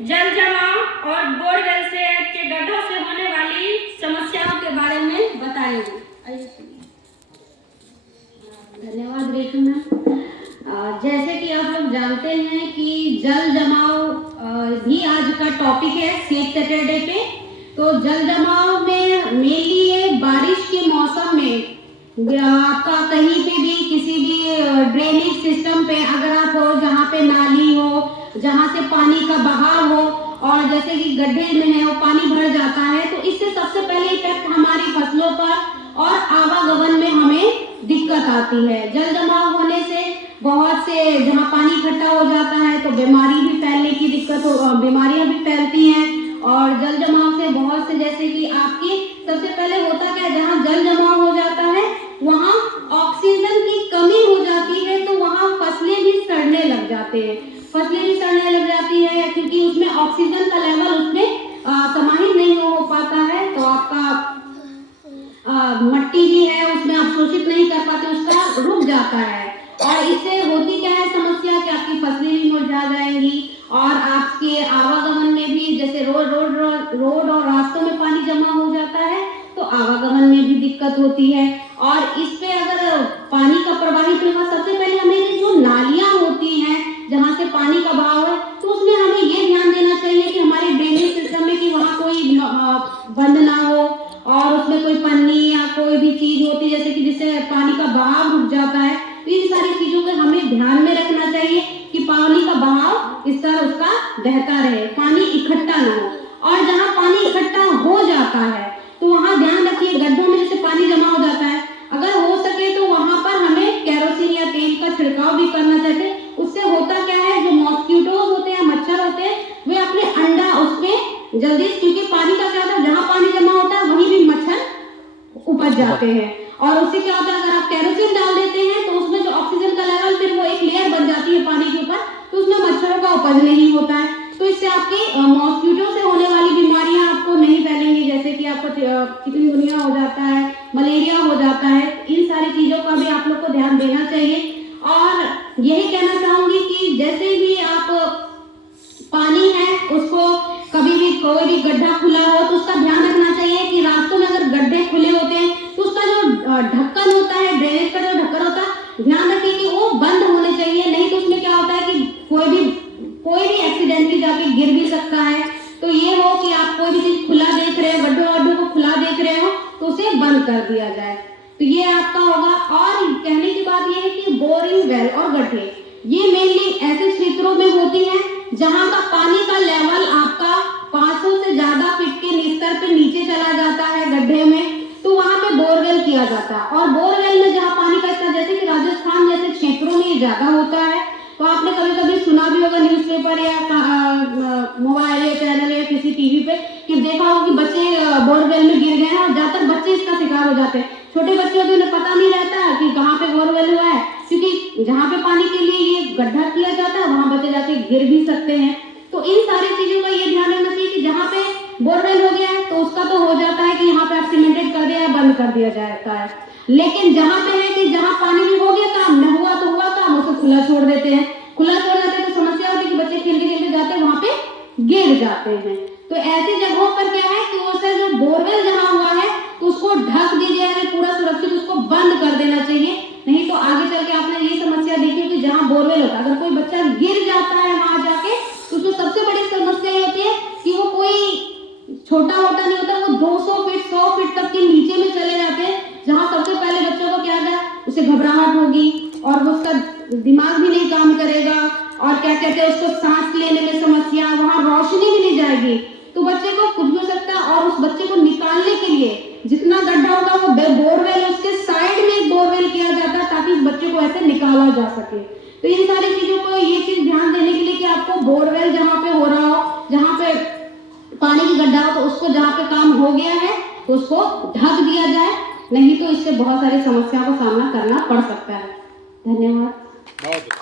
जल जमाव और बोरवेल से के गड्ढों से होने वाली समस्याओं के बारे में बताएंगे। धन्यवाद रेखा मैम। जैसे कि आप लोग जानते हैं कि जल जमाव भी आज का टॉपिक है सेफ सैटरडे पे। तो जल जमाव में मेनली ये बारिश के मौसम में आपका कहीं पे भी किसी भी ड्रेनेज सिस्टम पे अगर आप हो जहाँ पे नाली हो, जहाँ से पानी का बहाव हो और जैसे कि गड्ढे में है वो पानी भर जाता है, तो इससे सबसे पहले इफेक्ट हमारी फसलों पर और आवागमन में हमें दिक्कत आती है। जल जमाव होने से बहुत से जहाँ पानी इकट्ठा हो जाता है तो बीमारी भी फैलने की दिक्कत हो, बीमारियां भी फैलती हैं। और जल जमाव से बहुत से जैसे कि आपकी सबसे पहले होता क्या है, जहाँ जल जमाव हो जाता है वहाँ ऑक्सीजन की कमी हो जाती है, तो वहाँ फसलें भी सड़ने लग जाते हैं, फसलें भी सड़ने लग जाती है क्योंकि उसमें ऑक्सीजन का लेवल उसमें समाहित नहीं हो पाता है। तो आपका मट्टी भी है उसमें अवशोषित नहीं कर पाते, उसका रुक जाता है। और इससे होती क्या है समस्या कि आपकी फसलें भी मुरझा जाएंगी और आपके आवागमन में भी जैसे रोड और रास्तों में पानी जमा हो जाता है तो आवागमन में भी दिक्कत होती है। और इस पे अगर पानी का प्रवाहित होगा, सबसे पहले हमें जो नालियां होती हैं जहाँ से पानी का बहाव है तो उसमें हमें ये ध्यान देना चाहिए कि हमारे ड्रेनेज सिस्टम में कि वहाँ कोई बंद ना हो और उसमें कोई पन्नी या कोई भी चीज होती है जैसे कि जिससे पानी का बहाव रुक जाता है। तो इन सारी चीजों को हमें ध्यान में रखना चाहिए कि पानी का बहाव इस तरह उसका बहता रहे, पानी इकट्ठा ना हो। और जहाँ पानी इकट्ठा हो जाता है तो वहाँ ध्यान रखिए गड्ढों में जैसे पानी जमा हो जाता है, अगर हो सके तो वहाँ पर हमें केरोसिन या तेल का छिड़काव भी करना चाहिए। उससे होता क्या है, जो मॉस्किटोज होते हैं, मच्छर होते हैं, वे अपने अंडा उसमें जल्दी, क्योंकि पानी का क्या होता है जहाँ पानी जमा होता है वहीं भी मच्छर उपज जाते हैं। और उससे क्या होता है अगर आप केरोसिन डाल देते हैं तो उसमें जो ऑक्सीजन का लेवल फिर वो एक लेयर बन जाती है पानी के ऊपर, तो उसमें मच्छरों का उपज नहीं होता है। तो इससे आपकी मॉस्किटो से होने वाली बीमारियां आपको नहीं फैलेंगी, जैसे कि आपको चिकनगुनिया हो जाता है, मलेरिया हो जाता है। इन सारी चीजों का भी आप लोग को ध्यान देना चाहिए। और यही कहना चाहूंगी कि जैसे भी आप पानी है उसको कभी भी कोई भी गड्ढा खुला हो तो उसका ध्यान रखना चाहिए कि रास्तों में अगर गड्ढे खुले होते हैं तो उसका जो ढक्कन होता है, ड्रेनेज का जो ढक्कन होता है, ध्यान रखिए कि वो बंद होने चाहिए, नहीं तो उसमें क्या होता है कि कोई भी एक्सीडेंटली जाके गिर भी सकता है। तो ये हो कि आप कोई भी चीज खुला देख रहे हो, गड्ढों को खुला देख रहे हो तो उसे बंद कर दिया जाए। तो ये आपका होगा। और कहने की बात ये है कि बोरिंग वेल और गड्ढे ये मेनली ऐसे क्षेत्रों में होती है जहां का पानी का लेवल आपका 500 से ज्यादा फीट के स्तर पे नीचे चला जाता है गड्ढे में, तो वहां पे बोरवेल किया जाता है। और बोरवेल में जहां पानी का स्तर जैसे कि राजस्थान जैसे क्षेत्रों में ज्यादा होता है, तो आपने कभी कभी सुना भी होगा न्यूज़पेपर या मोबाइल या चैनल या किसी टीवी पे कि देखा होगा कि बच्चे बोरवेल में गिर गए हैं और ज्यादातर बच्चे इसका शिकार हो जाते हैं। छोटे बच्चे होते हैं उन्हें पता नहीं रहता कि कहाँ पे बोरवेल हुआ है, क्योंकि जहाँ पे पानी के लिए ये गड्ढा किया जाता है वहां बच्चे जाके गिर भी सकते हैं। तो इन सारी चीजों का ये ध्यान रखना चाहिए कि जहाँ पे बोरवेल हो गया है तो उसका तो हो जाता है कि यहाँ पे आप सीमेंटेड कर दिया, बंद कर दिया जाता है। लेकिन जहाँ पे है कि जहाँ पानी भी हो गया काम, न हुआ तो हुआ काम, उसको खुला छोड़ देते हैं। खुला छोड़ देते हैं तो समस्या होती है कि बच्चे खेलते खेलते जाते हैं वहां पे गिर जाते हैं। तो ऐसी जगहों पर क्या है कि वो सर जो बोरवेल जहाँ हुआ है तो उसको ढक दीजिए, पूरा सुरक्षित उसको बंद कर देना चाहिए। नहीं तो आगे चल के आपने ये समस्या देखी कि जहाँ बोरवेल होता है अगर कोई बच्चा गिर जाता है वहां जाके तो उसमें सबसे बड़ी समस्या ये होती है कि वो कोई छोटा मोटा नहीं होता, वो 200 फीट 100 फीट तक के नीचे में चले जाते हैं, जहाँ सबसे पहले बच्चों को क्या है उसे घबराहट होगी और वो उसका दिमाग भी नहीं काम करेगा और क्या कहते हैं उसको सांस लेने में समस्या, वहां रोशनी भी नहीं जाएगी, तो बच्चे को कुछ भी हो सकता है। और उस बच्चे को निकालने के लिए जितना गड्ढा होगा वो बोरवेल उसके साइड में एक बोरवेल किया जाता है ताकि उस बच्चे को ऐसे निकाला जा सके। तो इन सारी चीजों को ये चीज ध्यान देने के लिए कि आपको बोरवेल जहाँ पे हो रहा हो, जहाँ पे पानी की गड्ढा हो, तो उसको जहाँ पे काम हो गया है तो उसको ढक दिया जाए, नहीं तो इससे बहुत सारी समस्याओं का सामना करना पड़ सकता है। धन्यवाद।